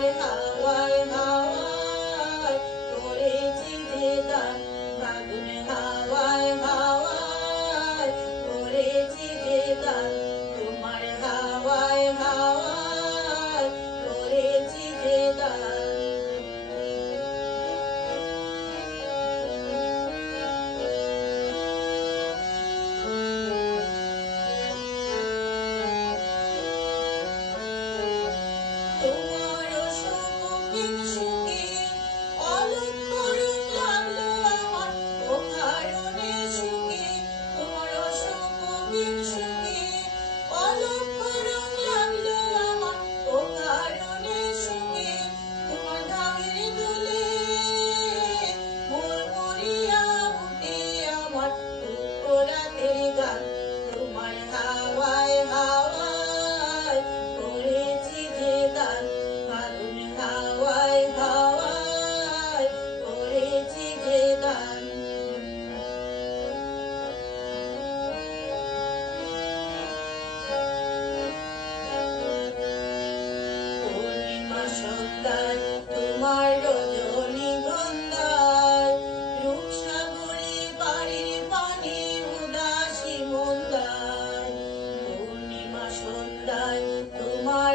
তোমার হাওয়ায় হাওয়ায় করেছি যে গান, ফাগুন হাওয়ায় হাওয়ায় করেছি যে গান, তোমার হাওয়ায় হাওয়ায় করেছি যে গান। তোমার সুখের সুখে অলক্ষ রূপ লাগলো আমার অকারণে সুখে, তোমার সুখের সুখে অলক্ষ রূপ লাগলো আমার অকারণে সুখে, তোমার ঢাকের দোলে মুড়মুড়িয়া উঠে আমার দুঃখ রাতের গান, তোমার হাওয়ায় হাওয়ায় করেছি যে গান, ফাগুন হাওয়ায় হাওয়ায় করেছি যে গান। পূর্ণিমা সন্ধ্যায় তোমার রজনীগন্ধায় রূপসাগরে পাড়ের পানে উদাসী মন্দায়, পূর্ণিমা সন্ধ্যায় তোমার